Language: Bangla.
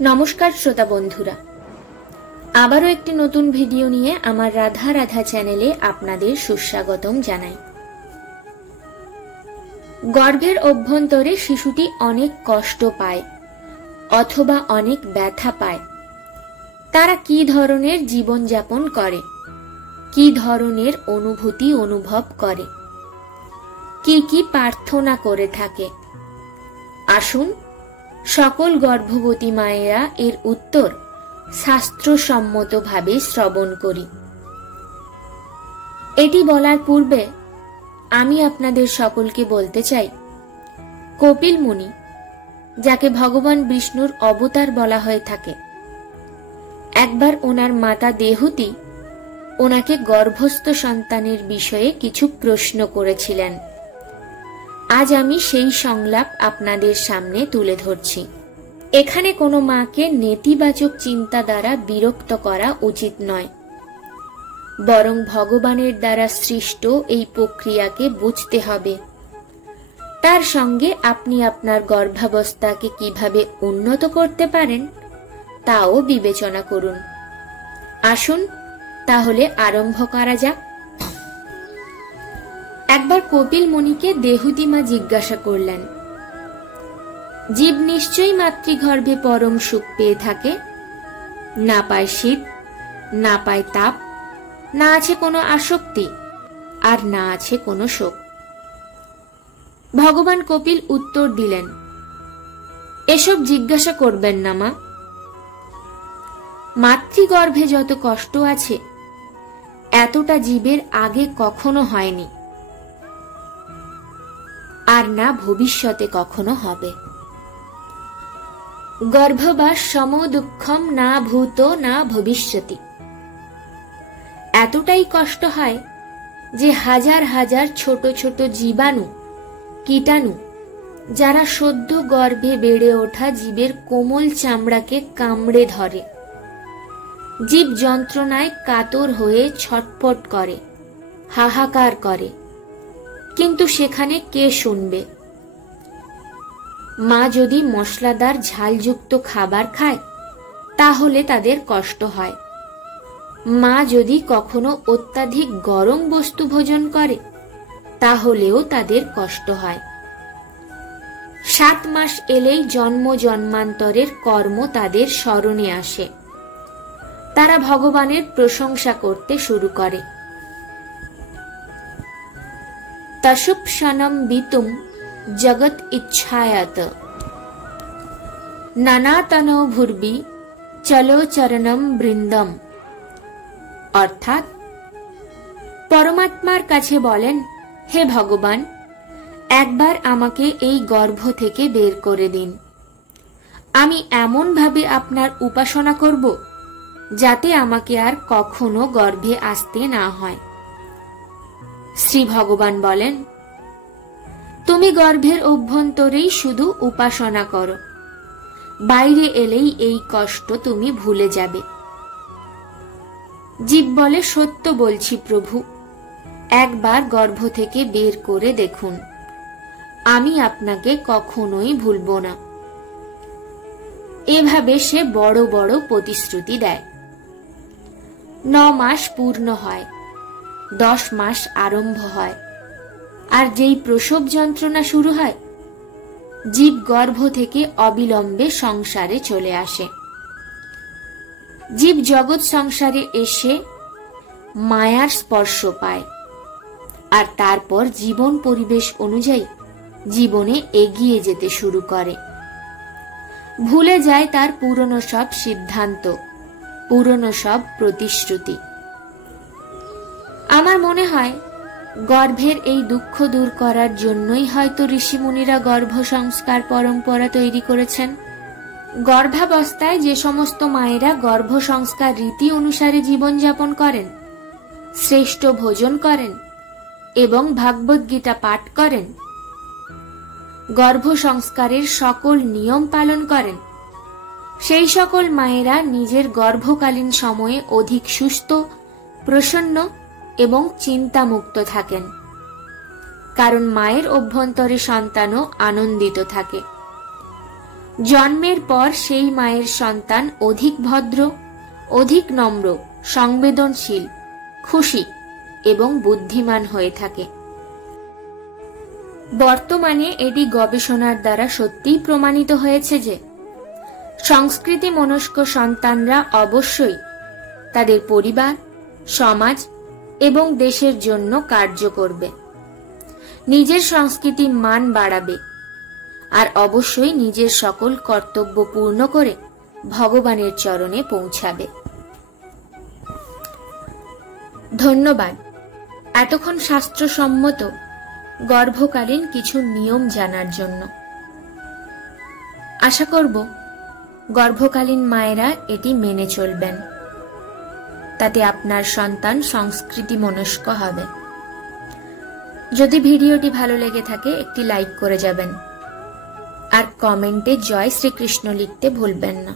নমস্কার শ্রোতা বন্ধুরা, আবারও একটি নতুন ভিডিও নিয়ে আমার রাধা রাধা চ্যানেলে আপনাদের সুস্বাগতম জানাই। গর্ভের অভ্যন্তরে শিশুটি অনেক কষ্ট পায় অথবা অনেক ব্যথা পায়। তারা কি ধরনের জীবনযাপন করে, কি ধরনের অনুভূতি অনুভব করে, কি কি প্রার্থনা করে থাকে, আসুন সকল গর্ভবতী মায়েরা এর উত্তর শাস্ত্রসম্মতভাবে শ্রবণ করি। এটি বলার পূর্বে আমি আপনাদের সকলকে বলতে চাই, কপিল মুনি, যাকে ভগবান বিষ্ণুর অবতার বলা হয়ে থাকে, একবার ওনার মাতা দেহুতি ওনাকে গর্ভস্থ সন্তানের বিষয়ে কিছু প্রশ্ন করেছিলেন। আজ আমি সেই সংলাপ আপনাদের সামনে তুলে ধরছি। এখানে কোনো মাকে নেতিবাচক চিন্তা দ্বারা বিরক্ত করা উচিত নয়, বরং ভগবানের দ্বারা সৃষ্ট এই প্রক্রিয়াকে বুঝতে হবে। তার সঙ্গে আপনি আপনার গর্ভাবস্থাকে কিভাবে উন্নত করতে পারেন তাও বিবেচনা করুন। আসুন তাহলে আরম্ভ করা যাক। একবার কপিল মুনিকে দেহুতি মা জিজ্ঞাসা করলেন, জীব নিশ্চয়ই মাতৃগর্ভে পরম সুখ পেয়ে থাকে, না পায় শীত, না পায় তাপ, না আছে কোনো আসক্তি, আর না আছে কোনো শোক। ভগবান কপিল উত্তর দিলেন, এসব জিজ্ঞাসা করবেন না মা। মাতৃগর্ভে যত কষ্ট আছে এতটা জীবের আগে কখনো হয়নি, আর না ভবিষ্যতে কখনো হবে। গর্ভবাস সম দুঃখম না ভূত না ভবিষ্যতি। এতটাই কষ্ট হয় যে হাজার হাজার ছোট ছোট জীবাণু, কীটাণু, যারা সদ্য গর্ভে বেড়ে ওঠা জীবের কোমল চামড়াকে কামড়ে ধরে, জীব যন্ত্রণায় কাতর হয়ে ছটফট করে, হাহাকার করে, কিন্তু সেখানে কে শুনবে? মা যদি মশলাদার ঝালযুক্ত খাবার খায় তাহলে তাদের কষ্ট হয়। মা যদি কখনো অত্যাধিক গরম বস্তু ভোজন করে তাহলেও তাদের কষ্ট হয়। 7 মাস এলেই জন্ম জন্মান্তরের কর্ম তাদের স্মরণে আসে। তারা ভগবানের প্রশংসা করতে শুরু করে। তশুপশনম বিতুম জগৎ ইচ্ছায়াত নানাতনো ভুর্বি চলো চরণম বৃন্দম। অর্থাৎ পরমাত্মার কাছে বলেন, হে ভগবান, একবার আমাকে এই গর্ভ থেকে বের করে দিন। আমি এমন ভাবে আপনার উপাসনা করব যাতে আমাকে আর কখনো গর্ভে আসতে না হয়। শ্রী ভগবান বলেন, তুমি গর্ভের অভ্যন্তরেই শুধু উপাসনা করো, বাইরে এলেই এই কষ্ট তুমি ভুলে যাবে। জীব বলে, সত্য বলছি প্রভু, একবার গর্ভ থেকে বের করে দেখুন, আমি আপনাকে কখনোই ভুলব না। এভাবে সে বড় বড় প্রতিশ্রুতি দেয়। 9 মাস পূর্ণ হয়, 10 মাস আরম্ভ হয়, আর যেই প্রসব যন্ত্রণা শুরু হয়, জীব গর্ভ থেকে অবিলম্বে সংসারে চলে আসে। জীব জগৎ সংসারে এসে মায়ার স্পর্শ পায়, আর তারপর জীবন পরিবেশ অনুযায়ী জীবনে এগিয়ে যেতে শুরু করে। ভুলে যায় তার পুরনো সব সিদ্ধান্ত, পুরনো সব প্রতিশ্রুতি। আমার মনে হয় গর্ভের এই দুঃখ দূর করার জন্যই হয়তো ঋষিমুনিরা গর্ভ সংস্কার পরম্পরা তৈরি করেছেন। গর্ভাবস্থায় যে সমস্ত মায়েরা গর্ভ সংস্কার রীতি অনুসারে জীবনযাপন করেন, শ্রেষ্ঠ ভোজন করেন এবং ভাগবত গীতা পাঠ করেন, গর্ভ সংস্কারের সকল নিয়ম পালন করেন, সেই সকল মায়েরা নিজের গর্ভকালীন সময়ে অধিক সুস্থ, প্রসন্ন এবং চিন্তামুক্ত থাকেন, কারণ মায়ের অভ্যন্তরে সন্তানও আনন্দিত থাকে। জন্মের পর সেই মায়ের সন্তান অধিক ভদ্র, অধিক নম্র, সংবেদনশীল, খুশি এবং বুদ্ধিমান হয়ে থাকে। বর্তমানে এটি গবেষণার দ্বারা সত্যিই প্রমাণিত হয়েছে যে সংস্কৃতি মনস্ক সন্তানরা অবশ্যই তাদের পরিবার, সমাজ এবং দেশের জন্য কার্য করবে, নিজের সংস্কৃতির মান বাড়াবে আর অবশ্যই নিজের সকল কর্তব্য পূর্ণ করে ভগবানের চরণে পৌঁছাবে। ধন্যবাদ এতক্ষণ শাস্ত্রসম্মত গর্ভকালীন কিছু নিয়ম জানার জন্য। আশা করব গর্ভকালীন মায়েরা এটি মেনে চলবেন, তাতে আপনার সন্তান সংস্কৃতি মনস্ক হবে। যদি ভিডিওটি ভালো লেগে থাকে একটি লাইক করে যাবেন আর কমেন্টে জয় শ্রীকৃষ্ণ লিখতে ভুলবেন না।